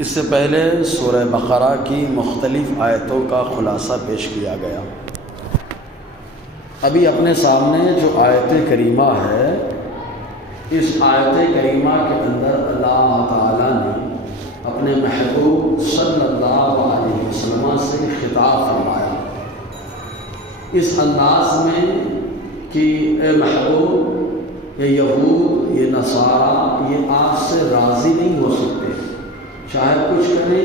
اس سے پہلے سورہ بقرہ کی مختلف آیتوں کا خلاصہ پیش کیا گیا۔ ابھی اپنے سامنے جو آیت کریمہ ہے، اس آیت کریمہ کے اندر اللہ تعالیٰ نے اپنے محبوب صلی اللہ علیہ وسلم سے خطاب فرمایا اس انداز میں کہ اے محبوب، یہ یہود، یہ نصارہ، یہ آپ سے راضی نہیں ہو سکتے، چاہے کچھ کریں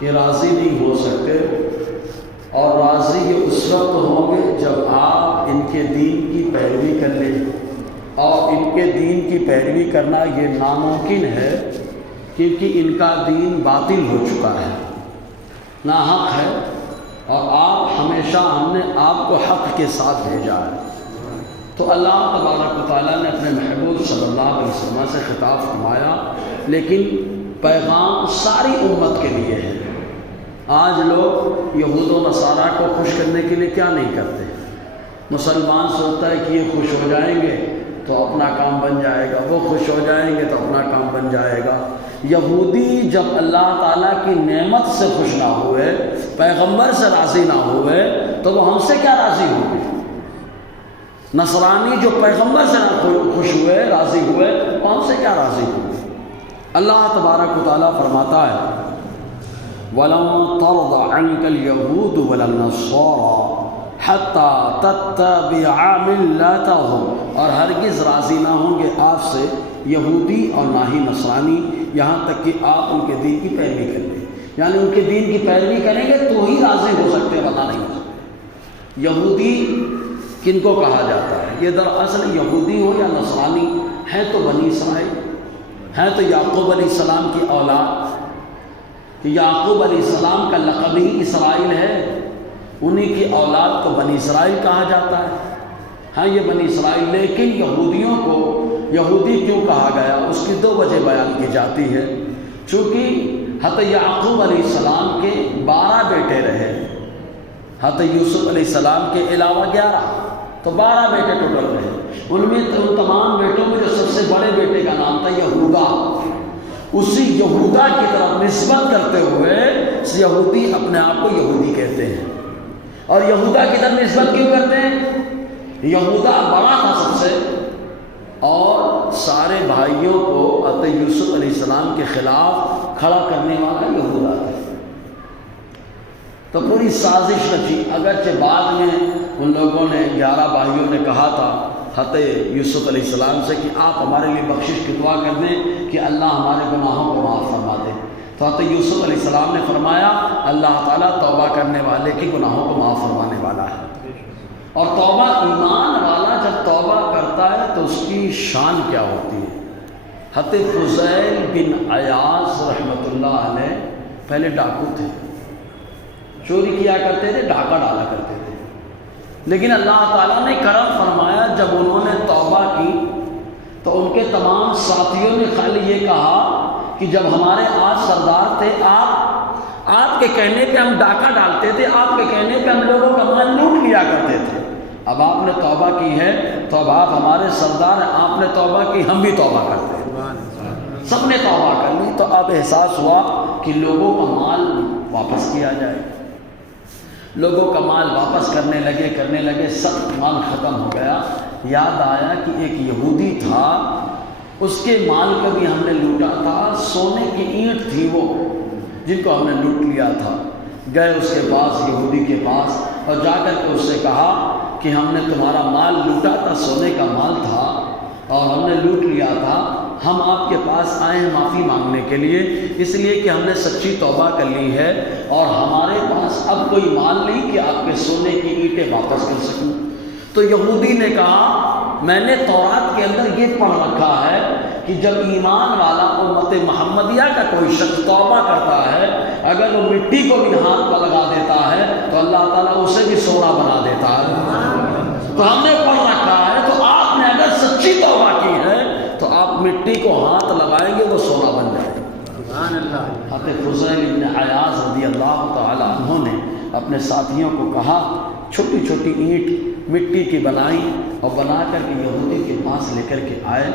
یہ راضی نہیں ہو سکتے، اور راضی یہ اس وقت ہوں گے جب آپ ان کے دین کی پیروی کر لیں، اور ان کے دین کی پیروی کرنا یہ ناممکن ہے کیونکہ ان کا دین باطل ہو چکا ہے، ناحق ہے، اور آپ ہمیشہ ہم نے آپ کو حق کے ساتھ بھیجا ہے۔ تو اللہ تبارک و تعالیٰ نے اپنے محبوب صلی اللہ علیہ وسلم سے خطاب فرمایا، لیکن پیغام ساری امت کے لیے ہے۔ آج لوگ یہود و نصارہ کو خوش کرنے کے لیے کیا نہیں کرتے؟ مسلمان سوچتا ہے کہ یہ خوش ہو جائیں گے تو اپنا کام بن جائے گا، وہ خوش ہو جائیں گے تو اپنا کام بن جائے گا۔ یہودی جب اللہ تعالیٰ کی نعمت سے خوش نہ ہوئے، پیغمبر سے راضی نہ ہوئے، تو وہ ہم سے کیا راضی ہوں گے؟ نصرانی جو پیغمبر سے خوش ہوئے، راضی ہوئے، وہ ہم سے کیا راضی ہوئے؟ اللہ تبارک و تعالیٰ فرماتا ہے وَلَن تَرْضَ عَنْكَ الْيَهُودُ وَلَا النَّصَارَى حَتَّى تَتَّبِعَ مِلَّتَهُمْ، اور ہرگز راضی نہ ہوں گے آپ سے یہودی اور نہ ہی نصرانی، یہاں تک کہ آپ ان کے دین کی پیروی کر لیں، یعنی ان کے دین کی پیروی کریں گے تو ہی راضی ہو سکتے، ورنہ نہیں ہو سکتے۔ یہودی کن کو کہا جاتا ہے؟ یہ دراصل یہودی ہو یا نصرانی ہے تو بنی اسرائیل ہے، تو یعقوب علیہ السلام کی اولاد، کہ یعقوب علیہ السلام کا لقب ہی اسرائیل ہے، انہی کی اولاد کو بنی اسرائیل کہا جاتا ہے۔ ہاں یہ بنی اسرائیل، لیکن یہودیوں کو یہودی کیوں کہا گیا؟ اس کی دو وجہ بیان کی جاتی ہے۔ چونکہ حضرت یعقوب علیہ السلام کے 12 بیٹے رہے، حضرت یوسف علیہ السلام کے علاوہ 11، تو 12 بیٹے ٹوٹل رہے۔ ان میں ان تمام بیٹوں میں جو سب سے بڑے بیٹے کا نام تھا یہودا، اسی یہودا کی طرف نسبت کرتے ہوئے یہودی اپنے آپ کو یہودی کہتے ہیں۔ اور یہودا کی طرف نسبت کیوں کرتے ہیں؟ یہودا بڑا تھا سب سے، اور سارے بھائیوں کو حضرت یوسف علیہ السلام کے خلاف کھڑا کرنے والا یہودا تھا۔ تو پوری سازش رچی، اگرچہ بعد میں ان لوگوں نے 11 بھائیوں نے کہا تھا حضرت یوسف علیہ السلام سے کہ آپ ہمارے لیے بخشش کی دعا کر دیں کہ اللہ ہمارے گناہوں کو معاف فرما دے، تو حضرت یوسف علیہ السلام نے فرمایا اللہ تعالیٰ توبہ کرنے والے کے گناہوں کو معاف فرمانے والا ہے۔ اور توبہ، ایمان والا جب توبہ کرتا ہے تو اس کی شان کیا ہوتی ہے؟ حضرت فضیل بن عیاض رحمۃ اللہ علیہ پہلے ڈاکو تھے، چوری کیا کرتے تھے، ڈھاکہ ڈالا کرتے تھے، لیکن اللہ تعالیٰ نے کرم فرمایا، جب انہوں نے توبہ کی تو ان کے تمام ساتھیوں نے خالی یہ کہا کہ جب ہمارے آج سردار تھے، آپ کے کہنے پہ ہم ڈاکہ ڈالتے تھے، آپ کے کہنے پہ ہم لوگوں کا مال لوٹ لیا کرتے تھے، اب آپ نے توبہ کی ہے تو اب آپ ہمارے سردار ہیں، آپ نے توبہ کی، ہم بھی توبہ کرتے ہیں۔ سب نے توبہ کر لی، تو اب احساس ہوا کہ لوگوں کا مال واپس کیا جائے۔ لوگوں کا مال واپس کرنے لگے، سب مال ختم ہو گیا۔ یاد آیا کہ ایک یہودی تھا، اس کے مال کو بھی ہم نے لوٹا تھا، سونے کی اینٹ تھی وہ جن کو ہم نے لوٹ لیا تھا۔ گئے اس کے پاس، یہودی کے پاس، اور جا کر کے اس سے کہا کہ ہم نے تمہارا مال لوٹا تھا، سونے کا مال تھا اور ہم نے لوٹ لیا تھا، ہم آپ کے پاس آئے ہیں معافی مانگنے کے لیے، اس لیے کہ ہم نے سچی توبہ کر لی ہے اور ہمارے پاس اب کوئی مال نہیں کہ آپ کے سونے کی اینٹیں واپس کر سکوں۔ تو یہودی نے کہا میں نے تورات کے اندر یہ پڑھ رکھا ہے کہ جب ایمان والا امت محمدیہ کا کوئی شخص توبہ کرتا ہے، اگر وہ مٹی کو بھی ہاتھ پر لگا دیتا ہے تو اللہ تعالیٰ اسے بھی سونا بنا دیتا ہے۔ تو ہم نے پڑھ رکھا ہے، تو آپ نے اگر سچی توبہ کی ہے تو آپ مٹی کو ہاتھ لگائیں گے وہ سونا بن جائے گا۔ حضرت فضیل بن عیاض رضی اللہ تعالی عنہ نے اپنے ساتھیوں کو کہا چھوٹی چھوٹی اینٹ مٹی کی بنائی اور بنا کر کے یہودی کے پاس لے کر کے آئے،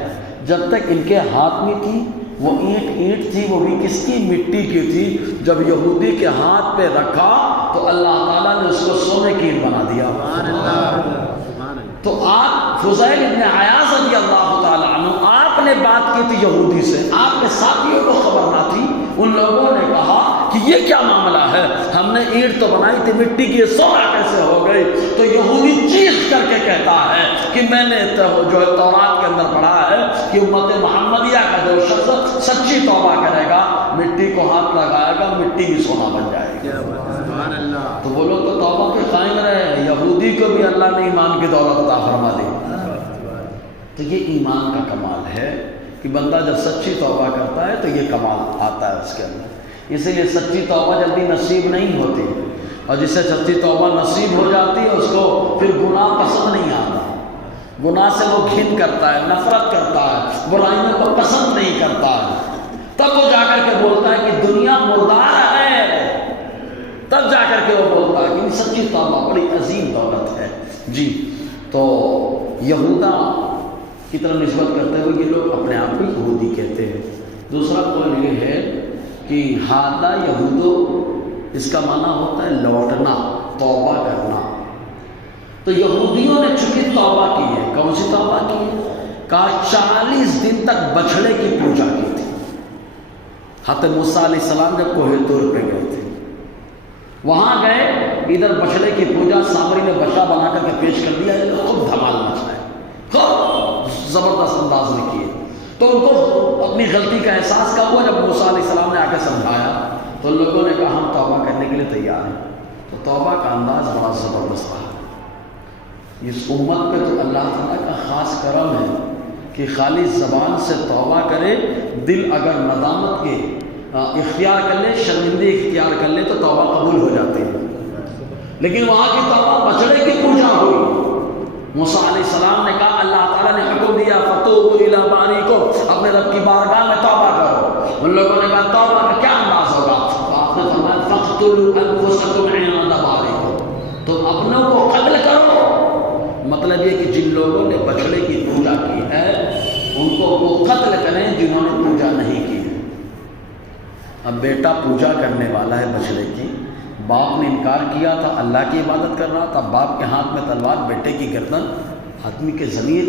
جب تک ان کے ہاتھ میں تھی وہ اینٹ تھی، وہ بھی کس کی؟ مٹی کی تھی۔ جب یہودی کے ہاتھ پہ رکھا تو اللہ تعالیٰ نے اس کو سونے کی اینٹ بنا دیا۔ تو آپ فضیل ابن عیاض رضی اللہ تعالیٰ عنہ، آپ نے بات کی تھی یہودی سے، آپ کے ساتھیوں کو خبر نہ تھی، ان لوگوں نے کہا کہ یہ کیا معاملہ ہے، ہم نے اینٹ تو بنائی تھی مٹی کی، سونا کیسے ہو گئی؟ تو یہودی چیخ کر کے کہتا ہے کہ میں نے جو ہے تورات کے اندر پڑھا ہے کہ امت محمدیہ کا جو شخص سچی توبہ کرے گا، مٹی کو ہاتھ لگائے گا، مٹی بھی سونا بن جائے گی۔ تو وہ لوگ تو توبہ کے قائم رہے، یہودی کو بھی اللہ نے ایمان کی دولت عطا فرما دی۔ تو یہ ایمان کا کمال ہے کہ بندہ جب سچی توبہ کرتا ہے تو یہ کمال آتا ہے اس کے اندر۔ اسی لیے سچی توبہ جلدی نصیب نہیں ہوتی، اور جسے سچی توبہ نصیب ہو جاتی ہے اس کو پھر گناہ پسند نہیں آتا، گناہ سے وہ گھن کرتا ہے، نفرت کرتا ہے، برائیوں کو پسند نہیں کرتا ہے۔ تب وہ جا کر کے بولتا ہے کہ دنیا مردار ہے، تب جا کر کے وہ بولتا ہے کہ سچی توبہ بڑی عظیم دولت ہے۔ جی، تو یہودا کی طرف نسبت کرتے ہوئے یہ لوگ اپنے آپ کو یہودی کہتے ہیں۔ دوسرا قول یہ ہے کہ ہادہ یہودو، اس کا معنی ہوتا ہے لوٹنا، توبہ کرنا۔ تو یہودیوں نے چونکہ توبہ کی ہے، کون سی توبہ کی ہے؟ کہا 40 دن تک بچھڑے کی پوجا کی تھی۔ حضرت موسیٰ علیہ السلام جب کوہ طور پہ گئے تھے، وہاں گئے، ادھر بچھڑے کی پوجا، سامری نے بچہ بنا کر کے پیش کر دیا، خود دھمال مچا ہے، خود زبردست انداز میں کیے۔ تو ان کو اپنی غلطی کا احساس کب ہوا؟ جب موسیٰ علیہ السلام نے آ کے سمجھایا تو لوگوں نے کہا ہم توبہ کرنے کے لیے تیار ہیں۔ تو توبہ کا انداز بڑا زبردست تھا۔ اس امت پہ تو اللہ تعالیٰ کا خاص کرم ہے کہ خالی زبان سے توبہ کرے، دل اگر ندامت کے اختیار کر لے، شرمندگی اختیار کر لے تو توبہ قبول ہو جاتی ہے۔ لیکن وہاں کی توبہ بچڑے کی پوجا ہوئی۔ موسیٰ علیہ السلام نے کہا، اللہ تعالیٰ نے حکم دیا فتوبوا الی باریکم، اپنے رب کی بارگاہ میں توبہ کرو۔ ان لوگوں نے کہا توبہ کا کیا انداز ہوگا؟ تو آپ نے فرمایا فاقتلوا انفسکم عند باریکم، تم اپنوں کو قتل کرو۔ مطلب یہ کہ جن لوگوں نے بچڑے کی پوجا کی ہے ان کو وہ قتل کریں جنہوں نے پوجا نہیں کی ہے۔ اب بیٹا پوجا کرنے والا ہے بچڑے کی، باپ نے انکار کیا تھا، اللہ کی عبادت کر رہا تھا، باپ کے ہاتھ میں تلوار، بیٹے کی گردن، آدمی کے ضمیر،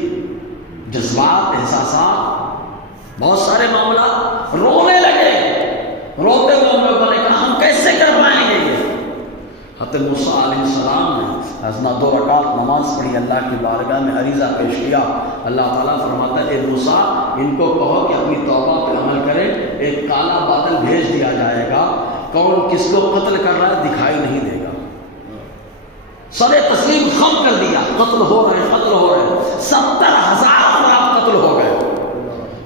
جذبات، احساسات، بہت سارے معاملات، رونے لگے۔ روتے ہوئے ان لوگوں نے کہا ہم کیسے کر پائیں گے یہ؟ حضرت موسیٰ علیہ السلام نے ازنا 2 رکعت نماز پڑھی، اللہ کی بارگاہ میں عریضہ پیش کیا۔ اللہ تعالیٰ فرماتا ہے اے موسیٰ ان کو کہو کہ اپنی توبہ پہ عمل کریں، ایک کالا بادل بھیج دیا جائے گا، کون کس کو قتل کر رہا ہے دکھائی نہیں دے گا۔ سر تسلیم خم کر دیا، قتل ہو رہے، قتل ہو رہے، 70,000 افراد قتل ہو گئے۔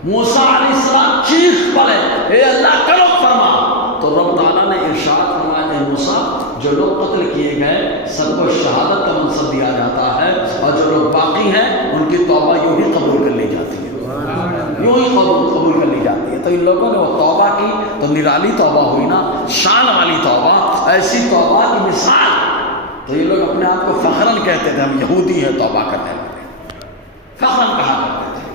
موسیٰ علیہ السلام چیخ پڑے، اے اللہ کرو فرما۔ تو رب تعالیٰ نے ارشاد فرمایا اے موسیٰ جو لوگ قتل کیے گئے سب کو شہادت کا منصب دیا جاتا ہے، اور جو لوگ باقی ہیں ان کی توبہ یوں ہی قبول کر لی جاتی ہے، یوں ہی قبول کر لی جاتی ہے۔ تو ان لوگوں نے وہ توبہ کی تو نرالی توبہ ہوئی نا، شان والی توبہ، ایسی توبہ کی مثال۔ تو یہ لوگ اپنے آپ کو فخراً کہتے تھے ہم یہودی ہیں توبہ کرنے والے، فخراً کہا کرتے تھے۔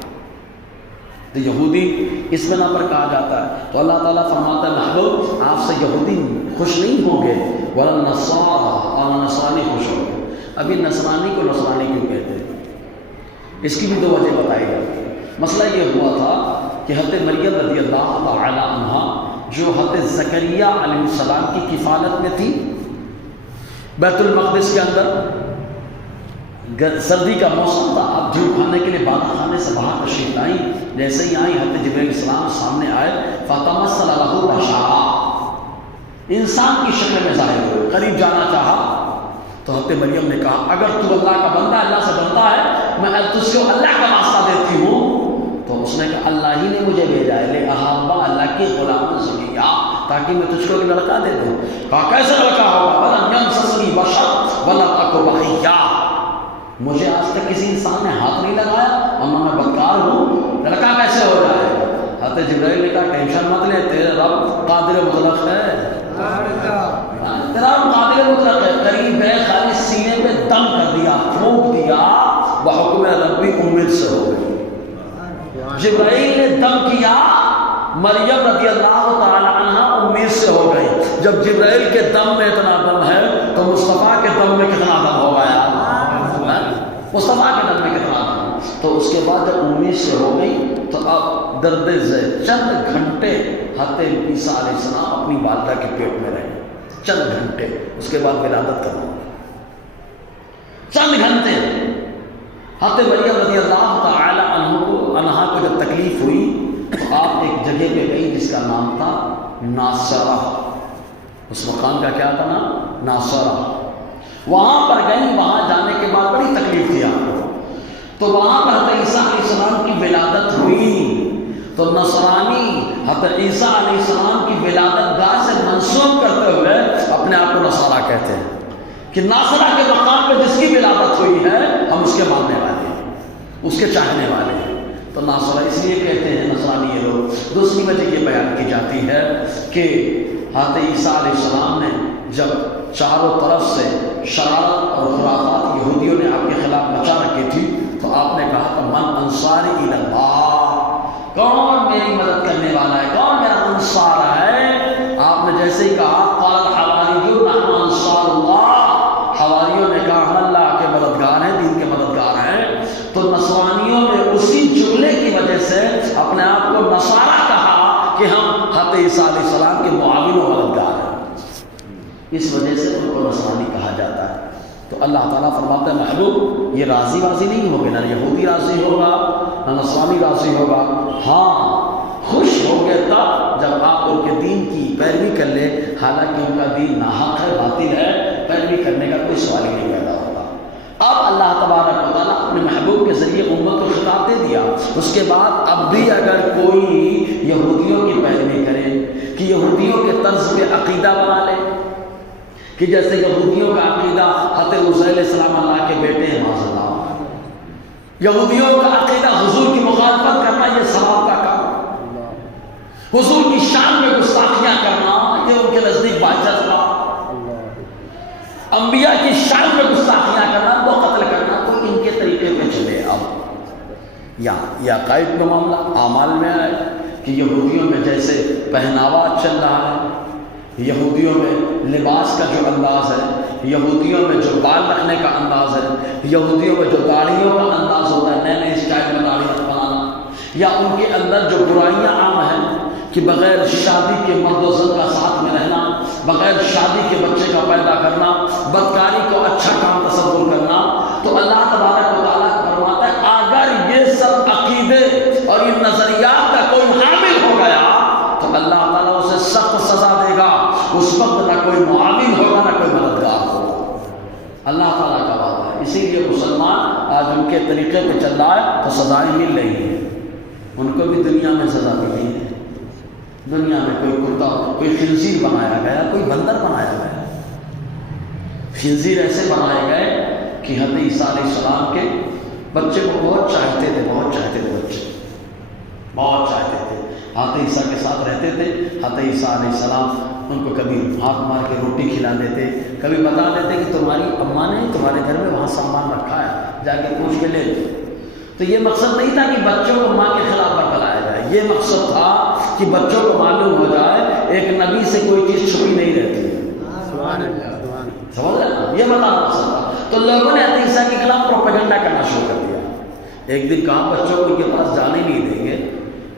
تو یہودی اس بنا پر کہا جاتا ہے۔ تو اللہ تعالیٰ فرماتا ہے محبوب آپ سے یہودی خوش نہیں ہوں گے، ولا نصارا، اور نصرانی خوش ہوں گے۔ ابھی نصرانی کو نصرانی کیوں کہتے ہیں؟ اس کی بھی 2 وجہ بتائی جاتی ہے۔ مسئلہ یہ ہوا تھا کہ حضرت مریم رضی اللہ تعالی عنہا جو حضرت زکریا علیہ السلام کی کفالت میں تھی، بیت المقدس کے اندر سردی کا موسم تھا، آپ دھوپ کھانے کے لیے باغ خانے سے باہر تشریف لائیں، جیسے ہی آئیں حضرت جبرائیل علیہ السلام سامنے آئے، فتمثل لہ بشرا، انسان کی شکل میں ظاہر ہوئے، قریب جانا چاہا تو حضرت مریم نے کہا اگر تو اللہ کا بندہ، اللہ سے بندہ ہے، میں تجھ کو اللہ کا واسطہ دیتی ہوں۔ تو اس نے کہا اللہ ہی نے مجھے بھیجا ہے، لے احابا، اللہ کی غلام زکیہ، تاکہ میں تجھ کو ایک لڑکا دے دوں۔ کہا کیسے لڑکا ہوگا؟ ولم یمسسنی بشر ولم اک بغیا، مجھے آج تک کسی انسان نے ہاتھ نہیں لگایا اور میں بدکار ہوں، لڑکا کیسے ہو جائے؟ حضرت جبرائیل نے کہا ٹینشن مت لے، تیرے رب قادر مطلق ہے، تیرا رب قادر مطلق ہے، قریب ہے، خالی سینے پہ دم کر دیا، پھونک دیا، وحکم ربی امید سے ہو گئی۔ جبرائیل نے دم کیا مریم رضی اللہ تعالی عنہ امید سے ہو گئی. جب جبرائیل کے دم میں اتنا دم ہے تو مصطفیٰ کے دم میں کتنا دم ہو گیا؟ مصطفیٰ کے دم میں کتنا دم. تو اس کے بعد جب امید سے ہو گئی تو اب درد ذیل چند گھنٹے حضرت عیسیٰ علیہ السلام اپنی والدہ کے پیٹ میں رہے. چند گھنٹے. اس کے بعد ولادت کرنا ہوگا. چند گھنٹے. حضرت مریم رضی اللہ تعالی عنہا کو جب تکلیف ہوئی تو آپ ایک جگہ پہ گئی جس کا نام تھا ناصرہ. اس مقام کا کیا تھا نام؟ ناصرہ. وہاں پر گئی. وہاں جانے کے بعد بڑی تکلیف تھی آپ کو. تو وہاں پر حضرت عیسیٰ علیہ السلام کی ولادت ہوئی. تو نصرانی حضرت عیسیٰ علیہ السلام کی ولادت گاہ سے منسوب کرتے ہوئے اپنے آپ کو نصارہ کہتے ہیں کہ ناصرہ کے مقام پہ جس کی ولادت ہوئی ہے ہم اس کے ماننے والے ہیں، اس کے چاہنے والے ہیں. تو ناصرہ اس لیے کہتے ہیں نصرانی یہ لوگ. دوسری وجہ یہ بیان کی جاتی ہے کہ حضرت عیسیٰ علیہ السلام نے جب چاروں طرف سے شرارت اور خرافات یہودیوں نے آپ کے خلاف مچا رکھی تھی تو آپ نے کہا کہ من انصاری الی اللہ، کون میری مدد کرنے والا ہے، کون میرا انصار ہے. آپ نے جیسے ہی کہا قال الحواریون نحن انصار اللہ، حواریوں نے کہا ہم اللہ کے مددگار ہیں، دین کے مددگار ہیں. تو نصرانیوں نے اسی جملے کی وجہ سے اپنے آپ کو نصارہ کہا کہ ہم حضرت عیسیٰ علیہ السلام کے معاون و مددگار ہیں. اس وجہ سے ان کو نصرانی کہا جاتا ہے. تو اللہ تعالیٰ فرماتا ہے محبوب یہ راضی نہیں ہوگے، نہ یہودی راضی ہوگا نہ نصرانی راضی ہوگا. ہاں خوش ہوگے تب جب آپ ان کے دین کی پیروی کر لیں، حالانکہ ان کا دین ناحق ہے، باطل ہے، پیروی کرنے کا کوئی سوال ہی نہیں پیدا ہوگا. اب اللہ تبارک و تعالیٰ اپنے محبوب کے ذریعے امت کو خطاب دے دیا. اس کے بعد اب بھی اگر کوئی یہودیوں کی پیروی کرے کہ یہودیوں کے طرز پہ عقیدہ بنا لے کہ جیسے یہودیوں کا عقیدہ حضرت عزیر علیہ السلام اللہ کے بیٹے ہیں، معاذ اللہ، یہودیوں کا عقیدہ حضور کی مخالفت کرنا یہ ثواب کا کام، حضور کی شان میں گستاخیاں کرنا یہ ان کے نزدیک باعزت تھا، انبیاء کی شان میں گستاخیاں کرنا، وہ قتل کرنا، تو ان کے طریقے پہ چلے. اب یا عقائد کا معاملہ اعمال میں ہے کہ یہودیوں میں جیسے پہناوا چل رہا ہے، یہودیوں میں لباس کا جو انداز ہے، یہودیوں میں جو بال رکھنے کا انداز ہے، یہودیوں میں جو داڑھیوں کا انداز ہوتا ہے، نئے نئے اسٹائل میں داڑھی بنانا، یا ان کے اندر جو برائیاں عام ہیں کہ بغیر شادی کے مرد و زن کا ساتھ میں رہنا، بغیر شادی کے بچے کا پیدا کرنا، بدکاری کو اچھا کام تصور کرنا. تو اللہ تبارک و تعالیٰ فرماتا ہے اگر یہ سب عقیدے اور ان نظریات کا کوئی حامل ہو گیا تو اللہ تعالیٰ اسے سخت سزا دے گا. اس وقت نہ کوئی معاون ہوگا نہ کوئی مددگار ہوگا. اللہ تعالیٰ کا وعدہ ہے. اسی لیے مسلمان آج ان کے طریقے پہ چل رہا ہے تو سزائیں مل رہی ہیں. ان کو بھی دنیا میں سزا ملی ہے. دنیا میں کوئی کتا، کوئی خنزیر بنایا گیا، کوئی بندر بنایا گیا. خنزیر ایسے بنائے گئے کہ حضرت عیسیٰ علیہ السلام کے بچے کو بہت چاہتے تھے بچے بہت چاہتے تھے. حضرت عیسیٰ کے ساتھ رہتے تھے. حضرت عیسیٰ علیہ السلام ان کو کبھی ہاتھ مار کے روٹی کھلا دیتے، کبھی بتا دیتے کہ تمہاری اماں نے تمہارے گھر میں وہاں سامان رکھا ہے، جا کے پوچھ کے لے لو. تو یہ مقصد نہیں تھا کہ بچوں کو ماں کے خلاف بتلایا جائے، یہ مقصد تھا کہ بچوں کو معلوم ہو جائے ایک نبی سے کوئی چیز چھپی نہیں رہتی. سمجھ رہے نا؟ یہ بتانا مقصد تھا. تو لوگوں نے حضرت عیسیٰ کے خلاف پروپیگنڈا کرنا شروع کر دیا. ایک دن کہاں بچوں کو ان کے پاس جانے نہیں دیں گے،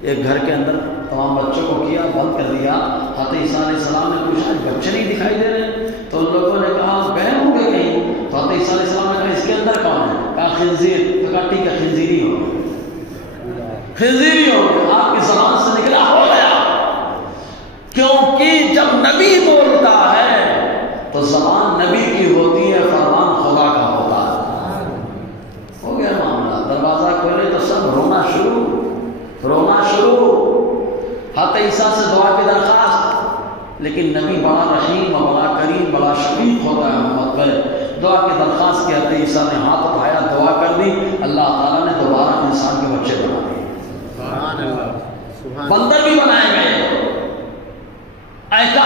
ایک گھر کے اندر تمام بچوں کو کیا بند کر دیا. حضرت عیسیٰ علیہ السلام نے پوچھا بچے نہیں دکھائی دے رہے؟ تو ان لوگوں نے کہا گئے ہوں گے کہیں. تو حضرت عیسیٰ علیہ السلام نے کہا اس کے اندر کون ہے؟ کہا خنزیر. تو کہا ٹھیک ہے خنزیری ہو گئے، خنزیری ہو گئے. آپ کی زبان سے نکلا ہو گیا، کیونکہ جب نبی بولتا ہے تو زبان نبی کی ہوتی ہے، فرمان خدا کا ہوتا ہے. ہو گیا معاملہ. دروازہ کھولے تو سب رونا شروع. حضرت عیسیٰ سے دعا کی درخواست، لیکن نبی بڑا رحیم اور بڑا کریم بڑا شفیق ہوتا ہے امت پر. دعا کی درخواست کی حضرت عیسیٰ نے ہاتھ اٹھایا، دعا کر دی، اللہ تعالیٰ نے دوبارہ انسان کے بچے بنا دیے. بندر بھی بنائے گئے. ایسا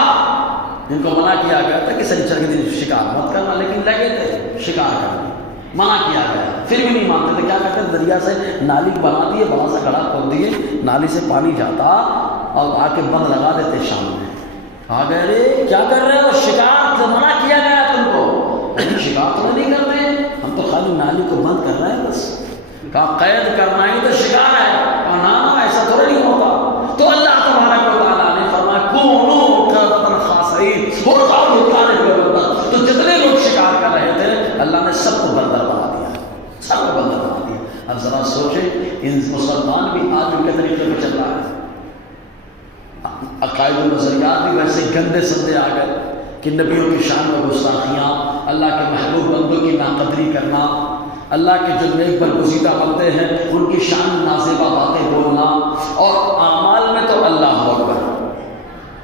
جن کو منع کیا گیا تھا کہ سنیچر کے دن شکار مت کرنا، لیکن لگے تھے شکار کرنا، منع کیا گیا، پھر بھی نہیں مانتے تھے. کیا کرتے؟ دریا سے نالی بنا دیے، بڑا سا گڑھا کھود دیے، نالی سے پانی جاتا اور آ کے بند لگا دیتے شام میں. آ گئے رے کیا کر رہے ہو؟ شکار سے منع کیا گیا تم کو. شکار تو نہیں کر رہے، ہم تو خالی نالی کو بند کر رہے ہیں بس. کہا قید کرنا ہی تو شکار ہے. کہا نا ایسا تھوڑا نہیں ہوتا. تو اللہ تبارک و تعالیٰ نے فرمایا کونوا قردۃ خاسئین، ہو جاؤ بھکارے ہوئے بندر. تو جتنے لوگ شکار کر رہے تھے اللہ نے سب کو بندر بنا دیا، سب کو بندر بنا دیا. اب ذرا سوچیں ان مسلمان بھی آج ان کے طریقے پہ چل رہا ہے. عقائد و نظریات بھی ویسے گندے سندے آ گئے کہ نبیوں کی شان میں گستاخیاں، اللہ کے محبوب بندوں کی ناقدری کرنا، اللہ کے جو نیک برگزیدہ بندے ہیں ان کی شان نازیبہ باتیں بولنا، اور اعمال میں تو اللہ اکبر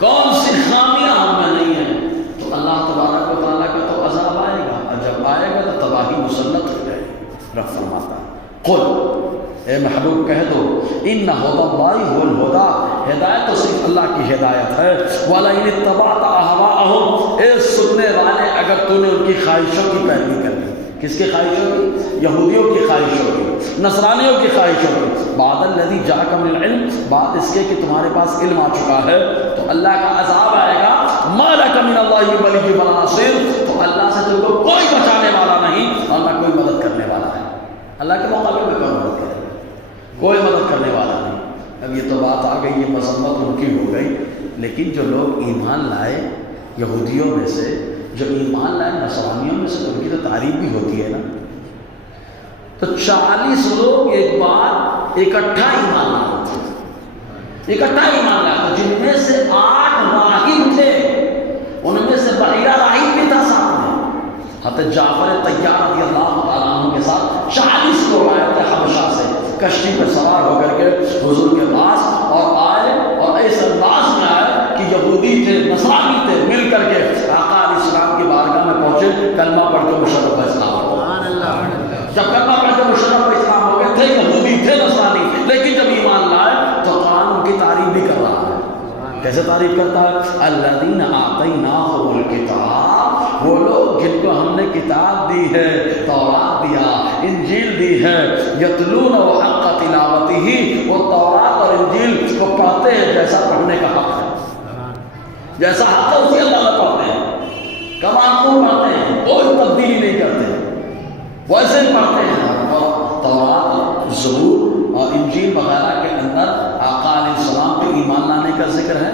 کون سی خامیاں ہم میں نہیں ہیں. تو اللہ تبارک و تعالیٰ کا تو عذاب آئے گا، اور جب آئے گا تو تباہی مسلط ہو جائے گی. رب فرماتا ہے قل اے محبوب کہہ دو ان ہدی اللہ هو الہدی، ہدایت تو صرف اللہ کی ہدایت ہے. وَلَئِنِ اتَّبَعْتَ أَهْوَاءَهُمْ، اے سننے والے اگر تو نے ان کی خواہشوں کی پیروی کر لی. کس کی خواہشوں کی؟ یہودیوں کی خواہشوں کی، نصرانیوں کی خواہشوں کی. بعد الذی جاءک من العلم، بعد اس کے کہ تمہارے پاس علم آ چکا ہے تو اللہ کا عذاب آئے گا. ما لک من اللہ ولی ولا نصیر، تو اللہ سے تم کو کوئی بچانے والا نہیں اور نہ کوئی مدد کرنے والا ہے. اللہ کے مقابلے میں کوئی مدد کرے گا؟ کوئی مدد کرنے والا نہیں. اب یہ تو بات آ گئی، یہ مذمت ان کی ہو گئی. لیکن جو لوگ ایمان لائے یہودیوں میں سے، جو ایمان لائے نصرانیوں میں سے، تو ان کی تو تعریف بھی ہوتی ہے نا. تو 40 لوگ ایک بار اکٹھا ایمان لائے تھے، اکٹھا ایمان لائے تھے، جن میں سے 8 راہب تھے، ان میں سے بحیرہ راہب بھی تھا ساتھ میں. حضرت جعفر طیار رضی اللہ تعالیٰ عنہ کے ساتھ 40 لوگ آئے تھے حبشہ سے، کشتی پر سوار ہو کر کے حضور کے پاس، اور آئے اور اس انداز میں آئے کہ یہودی تھے نصرانی تھے، مل کر کے آقا علیہ السلام کی بارگاہ میں پہنچے، کلمہ پڑھ کے مشرف اسلام ہو. جب کلمہ پڑھ کے مشرف اسلام ہو گئے، تھے یہودی تھے نصرانی، لیکن جب ایمان لائے تو قرآن ان کی تعریف بھی کر رہا ہے. کیسے تعریف کرتا ہے؟ الذین آتیناہم الکتاب، وہ لوگ جن کو ہم نے کتاب دی ہے، تورات دیا، انجیل دی ہے. یتلون حق تلاوتہ، وہ تورات اور انجیل کو پڑھتے ہیں جیسا پڑھنے کا حق ہے، جیسا حق ہے اسی اللہ پڑھتے ہیں، کمان پڑھتے ہیں، کوئی تبدیلی نہیں کرتے، ویسے ہی پڑھتے ہیں. اور تورات، زبور اور انجیل وغیرہ کے اندر آقا علیہ السلام پہ ایمان لانے کا ذکر ہے.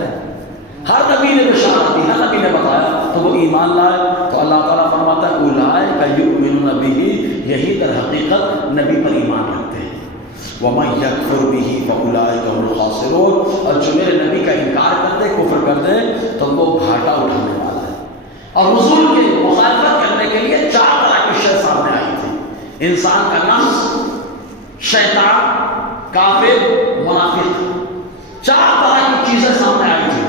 ہر نبی نے بشارت دی، ہر نبی نے بتایا تو وہ ایمان لائے. تو اللہ تعالیٰ فرماتا ہے اولئک یؤمنون بہ، یہی در حقیقت نبی پر ایمان رکھتے ہیں. ومن یکفر بہ فاولئک هم الخاسرون، اور جو میرے نبی کا انکار کر دے، کفر کر دے، تو وہ گھاٹا اٹھانے والا ہے. اور رسول کے مخالفت کرنے کے لیے 4 طرح کی شے سامنے آئی تھی. انسان کا نفس، شیطان، کافر، منافق، 4 طرح کی چیزیں سامنے آئی تھی.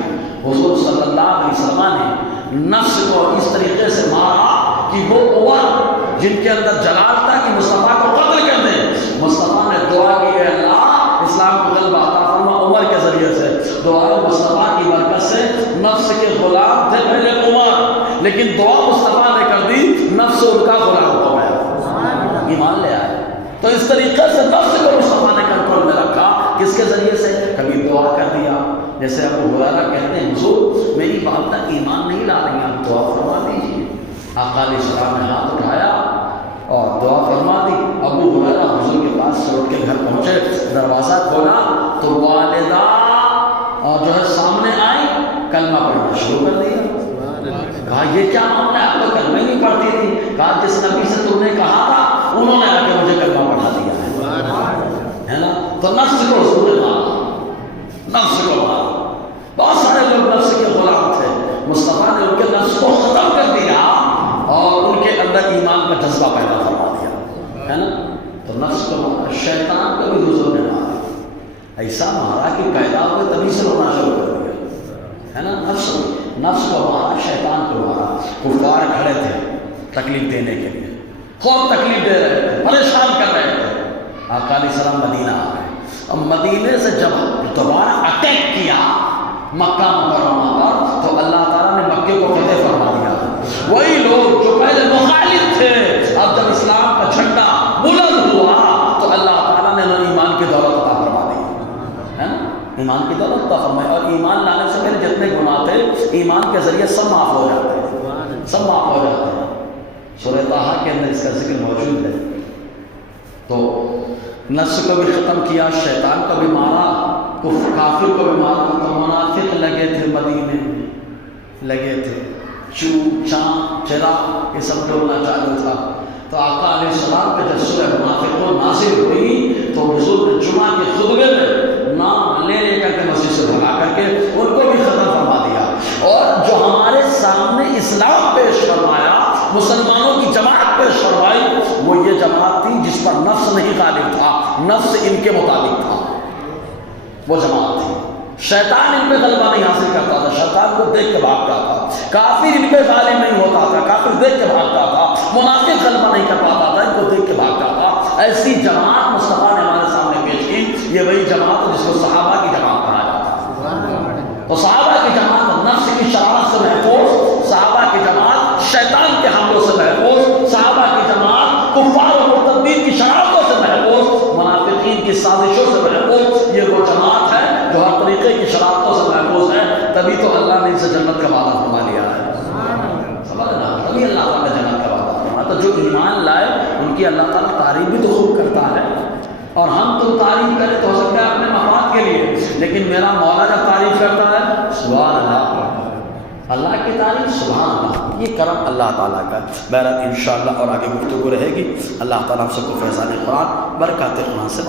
حضور صلی اللہ علیہ وسلم نے نفس کو اس طریقے سے مارا کہ وہ عمر جن کے اندر جلال تھا کہ مصطفیٰ کو قتل کر دیں، مصطفیٰ نے دعا کی اے اللہ اسلام کو غلبہ عطا فرما. عمر کے ذریعے سے دعا مصطفیٰ کی برکت سے نفس کے غلام تھے پہلے عمر، لیکن دعا مصطفیٰ نے کر دی، نفس ان کا غلام ہو گیا، ایمان لے آئے. تو اس طریقے سے نفس کو مصطفیٰ نے کنٹرول میں رکھا. کس کے ذریعے سے؟ کبھی دعا کر دیا، جیسے ابو ہریرہ کہتے ہیں حضور میری والدہ ایمان نہیں لا رہی ہیں، آپ دعا فرما دیجیے. آقا علیہ السلام نے ہاتھ اٹھایا اور دعا فرما دی. ابو ہریرہ حضور کے پاس سے اٹھ کے گھر پہنچے، دروازہ کھولا تو والدہ اور جو ہے سامنے آئی، کلمہ پڑھنا شروع کر دیا. کہا یہ کیا معاملہ ہے، آپ تو کلمہ ہی نہیں پڑھتی تھی. کہا جس نبی سے تم نے کہا تھا انہوں نے آ کے مجھے کلمہ پڑھا دیا ہے نا. تو نفس کو حضور نے مارا، نفس کو مارا. بہت سارے لوگ نفس کے غلام تھے، مصطفیٰ نے ان کے نفس کو ختم کر دیا اور ان کے اندر ایمان کا جذبہ پیدا کروا دیا ہے نا. تو نفس کو مارا. شیطان کو بھی حضور نے مارا، ایسا مارا کہ پیدا ہوئے تبھی سے رونا شروع کر دیا ہے نا. نفس کو مارا، شیطان کو مارا. کفار کھڑے تھے تکلیف دینے کے لیے، خوب تکلیف دے رہے تھے، پریشان کر رہے تھے. آقا علیہ السلام مدینہ آ گئے، اور مدینے سے جب دوبارہ اٹیک کیا مکہ مکرمہ پر، تو اللہ تعالیٰ نے مکے کو فتح فرما دیا. وہی لوگ جو پہلے مخالف تھے، اب جب اسلام کا جھنڈا بلند ہوا تو اللہ تعالیٰ نے انہیں ایمان کی دولت عطا فرما دی ہے نا. ایمان کی دولت عطا فرمائے، اور ایمان لانے سے پہلے جتنے گناہ تھے ایمان کے ذریعے سب معاف ہو جاتے ہیں، سب معاف ہو جاتے ہیں۔ سورہ طٰہٰ کے اندر اس کا ذکر موجود ہے۔ تو نفس کو بھی ختم کیا، شیطان کو بھی مارا، کافر کو بھی مارا، تو منافق لگے تھے مدینے میں، لگے تھے چوب چاند چراغ یہ سب ڈولنا چالو تھا۔ تو آقا علیہ السلام پہ جب سورہ منافقون نازل ہوئی تو حضور نے جمعہ کے خطبے میں نام لے لے کر کے مسجد سے بھگا کر کے ان کو بھی ختم فرما دیا، اور جو ہمارے سامنے اسلام پیش فرمایا، مسلمانوں کی جماعت پیش فرمائی، وہ یہ جماعت تھی جس پر نفس نہیں غالب تھا، نفس ان کے مطابق تھا، وہ جماعت تھی۔ شیطان ان پہ غلبہ نہیں حاصل کرتا تھا، شیطان کو دیکھ کے بھاگتا تھا، کافر ان پہ غالب نہیں ہوتا تھا، کافر دیکھ کے بھاگتا تھا، منافق غلبہ نہیں کر پاتا تھا، ان کو دیکھ کے بھاگتا تھا۔ ایسی جماعت مصطفیٰ نے ہمارے سامنے پیش کی، یہ وہی جماعت جس کو صحابہ کی جماعت کہا جاتا ہے۔ تو صحابہ کی جماعت نفس کی شرارت سے محفوظ، صحابہ کی جماعت شیطان کے حملوں سے محفوظ، صحابہ کی جماعت کفار و مرتدین کی شرارتوں سے محفوظ، منافقین کی سازشوں سے محفوظ۔ یہ وہ جماعت ہے جو ہر طریقے کی شرارتوں سے محفوظ ہے، تبھی تو اللہ نے ان سے جنت کا وعدہ فرما لیا ہے، سمجھنا، تبھی اللہ تعالیٰ نے جنت کا وعدہ فرمایا۔ تو جو ایمان لائے ان کی اللہ تعالیٰ تعریف بھی تو خوب کرتا ہے، اور ہم تم تعریف کریں تو ہو سکتا ہے اپنے مفاد کے لیے، لیکن میرا مولا جب تعریف کرتا ہے سبحان اللہ، اللہ کی تعریف سبحان اللہ، یہ کرم اللہ تعالیٰ کا۔ بہرحال انشاءاللہ اور آگے گفتگو رہے گی۔ اللہ تعالیٰ ہم سب کو فیضان قرآن برکات قرآن سے